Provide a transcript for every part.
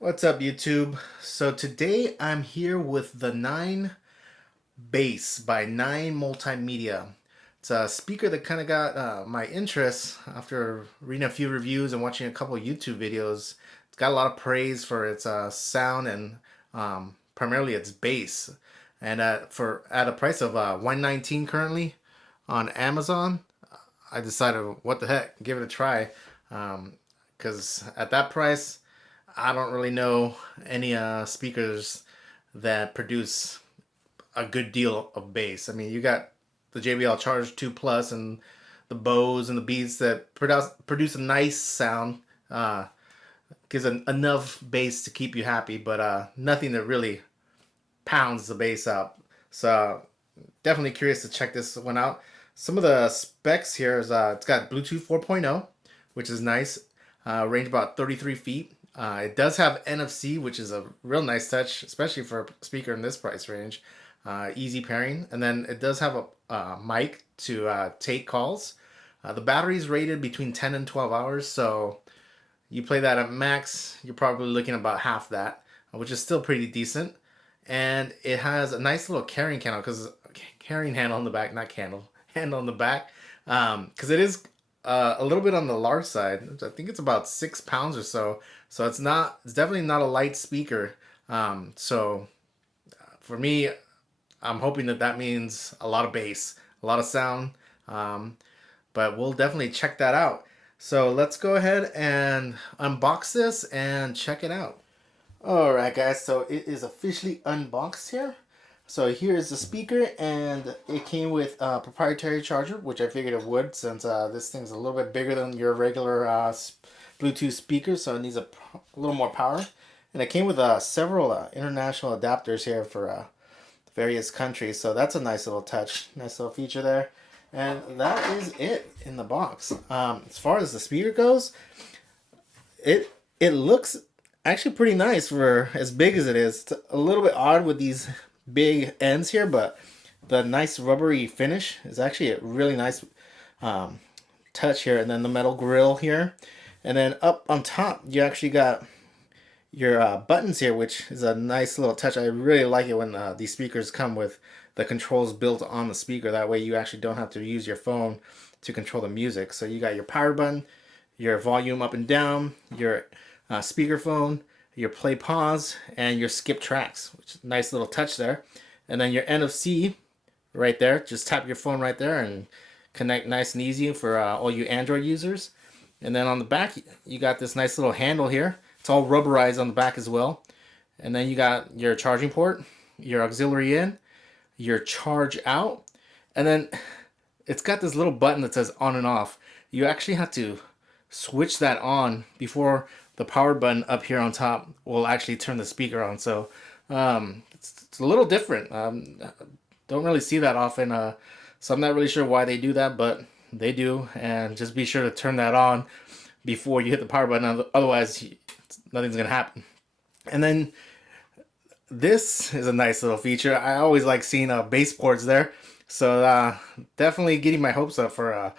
What's up, YouTube? So today I'm here with the Nyne BASS by Nyne Multimedia. It's a speaker that kind of got my interest after reading a few reviews and watching a couple of YouTube videos. It's got a lot of praise for its sound and primarily its bass. And at a price of $119 currently on Amazon, I decided, what the heck, give it a try. Because at that price, I don't really know any speakers that produce a good deal of bass. I mean, you got the JBL Charge 2 Plus and the Bose and the Beats that produce a nice sound, gives enough bass to keep you happy, but nothing that really pounds the bass out. So definitely curious to check this one out. Some of the specs here is it's got Bluetooth 4.0, which is nice. Range about 33 feet. It does have NFC, which is a real nice touch, especially for a speaker in this price range. Easy pairing. And then it does have a mic to take calls. The battery is rated between 10 and 12 hours, so you play that at max, you're probably looking at about half that, which is still pretty decent. And it has a nice little carrying handle on the back, not candle, handle on the back, because it is a little bit on the large side. I think it's about 6 pounds or so. So it's definitely not a light speaker. So for me, I'm hoping that means a lot of bass, a lot of sound. Um, but we'll definitely check that out. So let's go ahead and unbox this and check it out. Alright guys, so it is officially unboxed here. So here is the speaker, and it came with a proprietary charger, which I figured it would, since this thing's a little bit bigger than your regular Bluetooth speaker, so it needs a little more power. And it came with several international adapters here for various countries, so that's a nice little touch, nice little feature there. And that is it in the box. As far as the speaker goes, it looks actually pretty nice for as big as it is. It's a little bit odd with these big ends here, but the nice rubbery finish is actually a really nice touch here. And then the metal grill here, and then up on top you actually got your buttons here, which is a nice little touch. I really like it when these speakers come with the controls built on the speaker. That way you actually don't have to use your phone to control the music. So you got your power button, your volume up and down, your speakerphone, your play pause, and your skip tracks, which is a nice little touch there. And then your NFC right there. Just tap your phone right there and connect nice and easy for all you Android users. And then on the back, you got this nice little handle here. It's all rubberized on the back as well. And then you got your charging port, your auxiliary in, your charge out, and then it's got this little button that says on and off. You actually have to switch that on before the power button up here on top will actually turn the speaker on. So it's a little different. Don't really see that often. So I'm not really sure why they do that, but they do. And just be sure to turn that on before you hit the power button. Otherwise, nothing's going to happen. And then this is a nice little feature. I always like seeing bass ports there. So definitely getting my hopes up for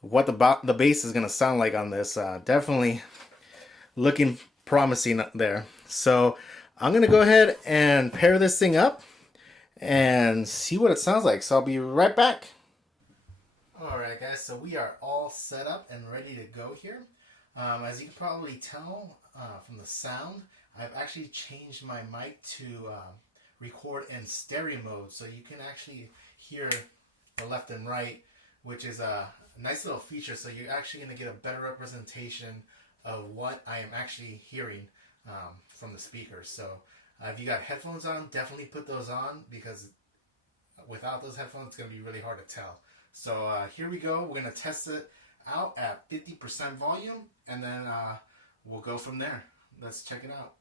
what the bass is going to sound like on this. Definitely looking promising there. So I'm going to go ahead and pair this thing up and see what it sounds like. So I'll be right back. Alright guys, so we are all set up and ready to go here. As you can probably tell from the sound, I've actually changed my mic to record in stereo mode, so you can actually hear the left and right, which is a nice little feature. So you're actually going to get a better representation of what I am actually hearing from the speakers. So if you got headphones on, definitely put those on, because without those headphones it's going to be really hard to tell. So here we go. We're going to test it out at 50% volume, and then we'll go from there. Let's check it out.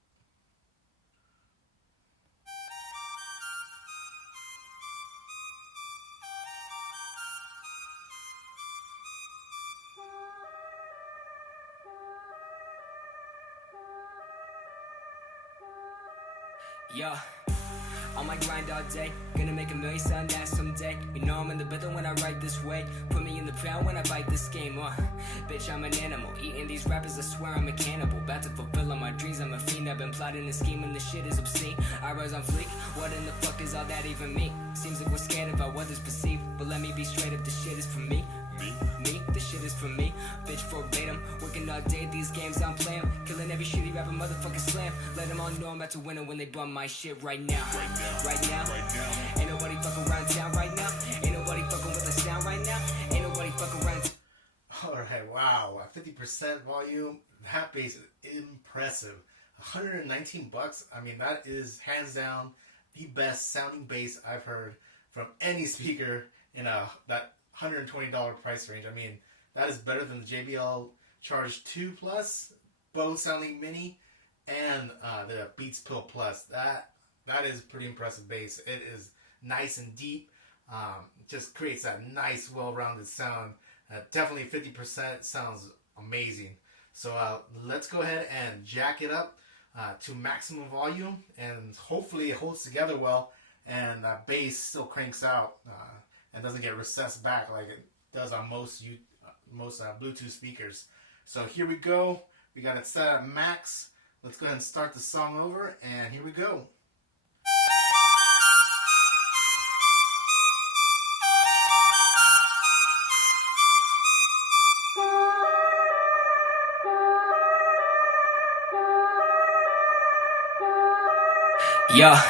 Yeah, On my grind all day, gonna make a million sound ass someday. You know I'm in the building when I write this way. Put me in the pound when I bite this game. Bitch, I'm an animal. Eating these rappers, I swear I'm a cannibal. About to fulfill all my dreams, I'm a fiend. I've been plotting and scheming, this shit is obscene. I rise on fleek, what in the fuck does all that even mean? Seems like we're scared of how others perceive, but let me be straight up, this shit is for me. Me, this shit is for me. Bitch, verbatim, working all day, these games I'm playing. Killing every shitty rapper, motherfucking slam. Let them all know I'm about to win it when they bum my shit right now. Right now. Ain't nobody fucking around town right now. Ain't nobody fucking with the sound right now. Ain't nobody fucking around. Alright, wow. 50% volume. That bass is impressive. 119 bucks. I mean, that is hands down the best sounding bass I've heard from any speaker in that $120 price range. I mean, that is better than the JBL Charge 2 Plus, both sounding mini, and the Beats Pill Plus. That is pretty impressive bass. It is nice and deep. Just creates that nice, well-rounded sound. Definitely 50% sounds amazing. So let's go ahead and jack it up to maximum volume, and hopefully it holds together well, and that bass still cranks out and doesn't get recessed back like it does on most Bluetooth speakers. So here we go. We got it set at max. Let's go ahead and start the song over, and here we go. Yeah.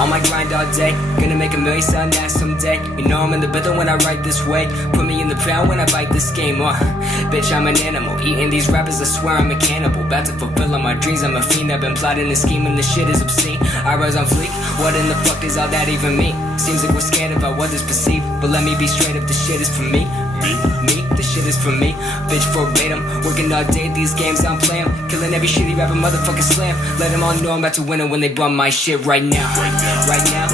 On my grind all day, gonna make a million sound ass someday. You know I'm in the building when I write this way. Put me in the pound when I bite this game. Bitch, I'm an animal. Eating these rappers, I swear I'm a cannibal. About to fulfill all my dreams, I'm a fiend. I've been plotting and scheming, this shit is obscene. I rise on fleek, what in the fuck does all that even mean? Seems like we're scared of how others perceive, but let me be straight up, this shit is for me. Me, this shit is for me. Bitch, verbatim, working all day, these games I'm playing. Killing every shitty rapper, motherfucking slam. Let them all know I'm about to win it when they bum my shit right now. Right now.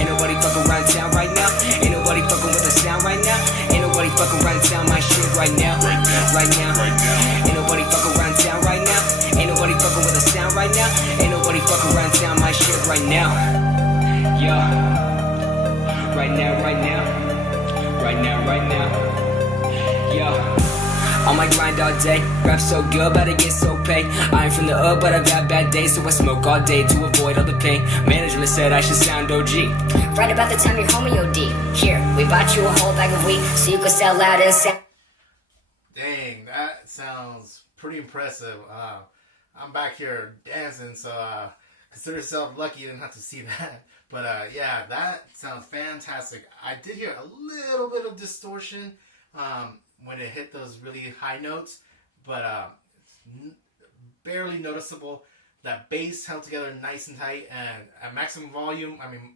Ain't nobody fucking around town right now. Ain't nobody fucking with the sound right now. Ain't nobody fucking around town my shit right now. Right now. Ain't nobody fucking around town right now. Ain't nobody fucking with the sound right now. Ain't nobody fucking around town my shit right now. Yeah. Right now. Right now. Yeah. On my grind all day, rap so good, but I get so paid. I ain't from the hood, but I've had bad days, so I smoke all day to avoid all the pain. Management said I should sound OG. Right about the time your homie OD. Here, we bought you a whole bag of weed, so you could sell loud and sound. Dang, that sounds pretty impressive. I'm back here dancing, so consider yourself lucky you didn't have to see that. But yeah, that sounds fantastic. I did hear a little bit of distortion when it hit those really high notes, but barely noticeable. That bass held together nice and tight, and at maximum volume, I mean,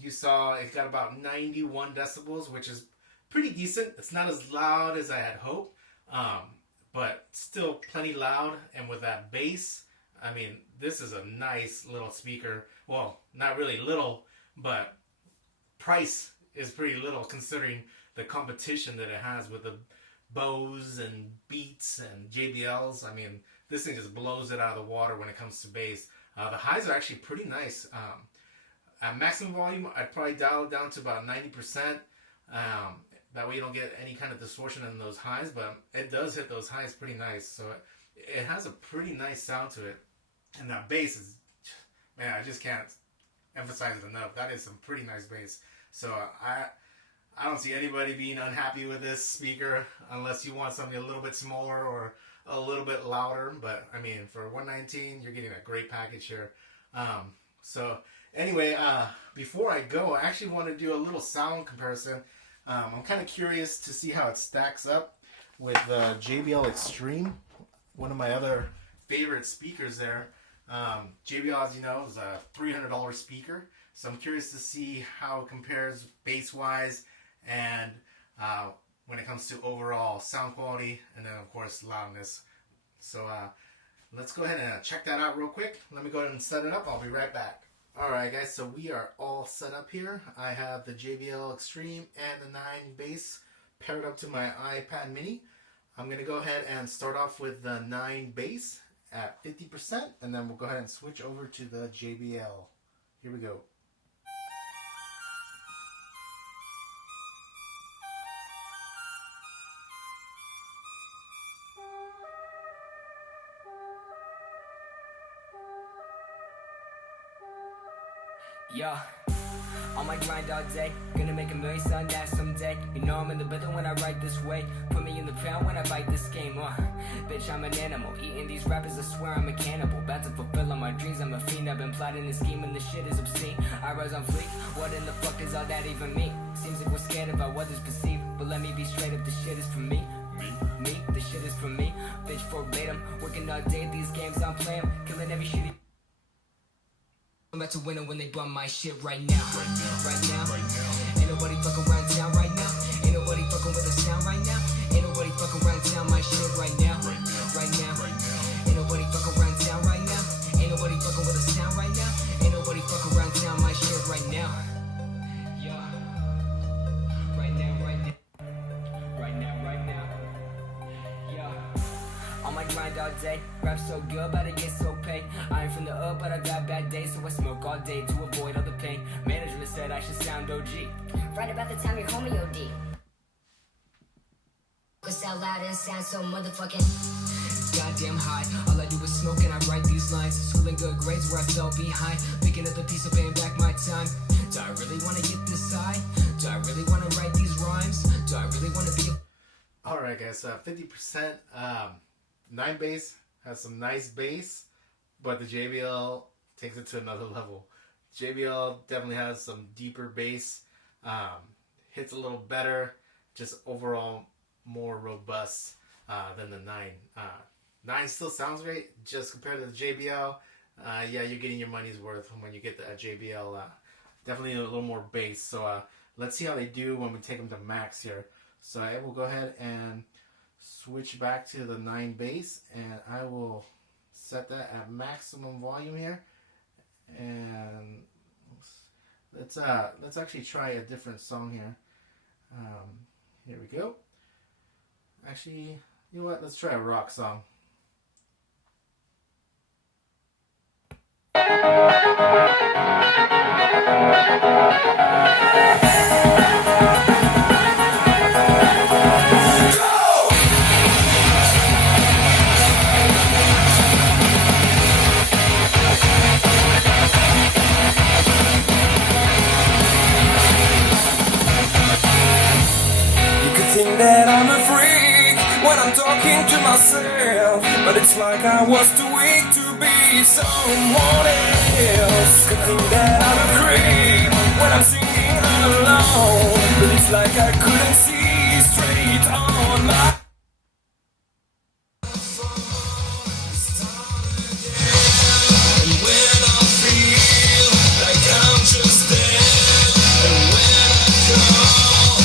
you saw it got about 91 decibels, which is pretty decent. It's not as loud as I had hoped, but still plenty loud. And with that bass, I mean, this is a nice little speaker. Well, not really little, but price is pretty little considering the competition that it has with the Bose and Beats and JBLs. I mean, this thing just blows it out of the water when it comes to bass. The highs are actually pretty nice. At maximum volume, I'd probably dial it down to about 90%. That way you don't get any kind of distortion in those highs, but it does hit those highs pretty nice. So it has a pretty nice sound to it. And that bass is, man, I just can't emphasize it enough. That is some pretty nice bass. So I don't see anybody being unhappy with this speaker unless you want something a little bit smaller or a little bit louder. But I mean, for $119, you're getting a great package here. So anyway, before I go, I actually want to do a little sound comparison. I'm kind of curious to see how it stacks up with the JBL Xtreme, one of my other favorite speakers there. JBL, as you know, is a $300 speaker. So I'm curious to see how it compares bass-wise and when it comes to overall sound quality and then, of course, loudness. So let's go ahead and check that out real quick. Let me go ahead and set it up. I'll be right back. Alright guys, so we are all set up here. I have the JBL Xtreme and the Nyne BASS paired up to my iPad mini. I'm going to go ahead and start off with the Nyne BASS at 50%, and then we'll go ahead and switch over to the JBL. Here we go. Yeah, on my grind all day, gonna make a million sound that someday. You know I'm in the rhythm when I write this way. Put me in the pound when I bite this game. Bitch, I'm an animal. Eating these rappers, I swear I'm a cannibal. About to fulfill all my dreams, I'm a fiend. I've been plotting and scheming, this shit is obscene. I rise on fleek, what in the fuck does all that even mean? Seems like we're scared about what is perceived, but let me be straight up, this shit is for me. Me, this shit is for me. Bitch, verbatim, working all day at these games I'm playing, killing every shitty. I'm about to win it when they bum my shit right now. Right now. Ain't nobody fucking around town right now. Ain't nobody fucking with the sound right now. Ain't nobody fucking around town my shit right now. Right now. Ain't nobody fucking around town right now. Ain't nobody fucking with the sound right now. Ain't nobody fucking around town my shit right now. Yeah. Right now, right now. Right now, right now. Yeah. On my grind all day, rap so good, but I get so paid. I ain't from the up, but I got bad days, so I smoke all day to avoid all the pain. Manager said I should sound OG. Right about the time your homie OD. Cause out loud and sound so motherfucking Goddamn high, all I do is smoke and I write these lines. Schooling good grades where I fell behind. Picking up the piece of paying back my time. Do I really wanna get this high? Do I really wanna write these rhymes? Do I really wanna be a... Alright guys, 50%. Nyne BASS has some nice bass, but the JBL takes it to another level. JBL definitely has some deeper bass, hits a little better, just overall more robust than the Nyne. Nyne still sounds great, just compared to the JBL. Yeah, you're getting your money's worth when you get the JBL. Definitely a little more bass. So let's see how they do when we take them to max here. So I will go ahead and switch back to the Nyne BASS, and I will set that at maximum volume here. And let's actually try a different song here. Here we go. Actually, you know what? Let's try a rock song. Think that I'm a freak when I'm talking to myself, but it's like I was too weak to be someone else. Could think that I'm a creep when I'm singing all alone, but it's like I couldn't see straight on my... And when I feel like I'm just dead, and when I call,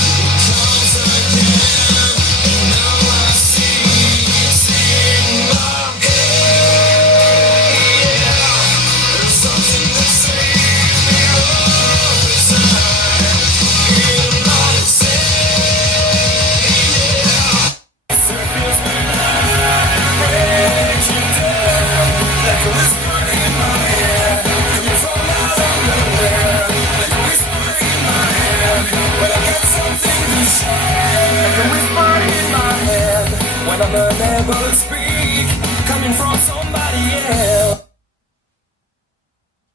I'm unable to speak, coming from somebody else.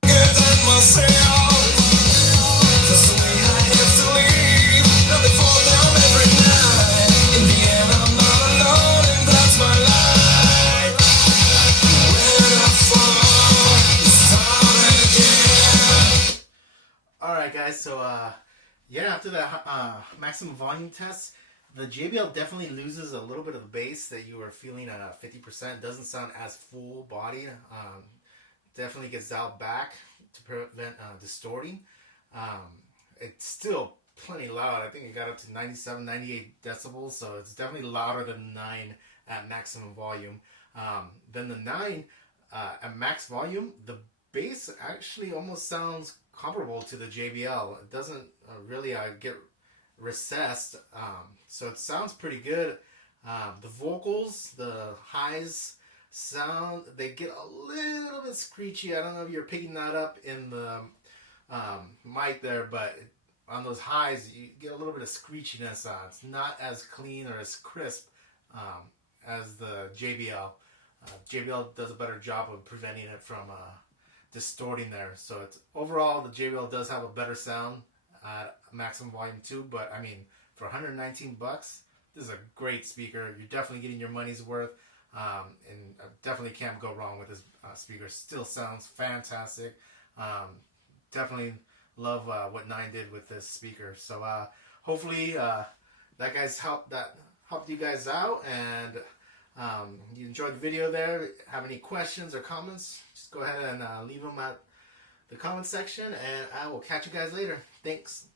Bigger than myself, that's the way I have to live. Now they fall down every night. In the end, I'm not alone, and that's my life. When I fall, it's start again. Alright guys, so yeah, after that maximum volume test, the JBL definitely loses a little bit of the bass that you were feeling at 50%. Doesn't sound as full body. Definitely gets dialed back to prevent distorting. It's still plenty loud. I think it got up to 97, 98 decibels, so it's definitely louder than Nyne at maximum volume. Then the Nyne at max volume, the bass actually almost sounds comparable to the JBL. It doesn't really get recessed, so it sounds pretty good. The vocals, the highs sound, they get a little bit screechy. I don't know if you're picking that up in the mic there, but on those highs you get a little bit of screechiness. It's not as clean or as crisp as the JBL. JBL does a better job of preventing it from distorting there. So it's overall the JBL does have a better sound at maximum volume 2, but I mean for 119 bucks, this is a great speaker. You're definitely getting your money's worth, and definitely can't go wrong with this speaker. Still sounds fantastic. Definitely love what Nyne did with this speaker. So hopefully that helped you guys out, and you enjoyed the video there. Have any questions or comments, just go ahead and leave them at the comment section, and I will catch you guys later. Thanks.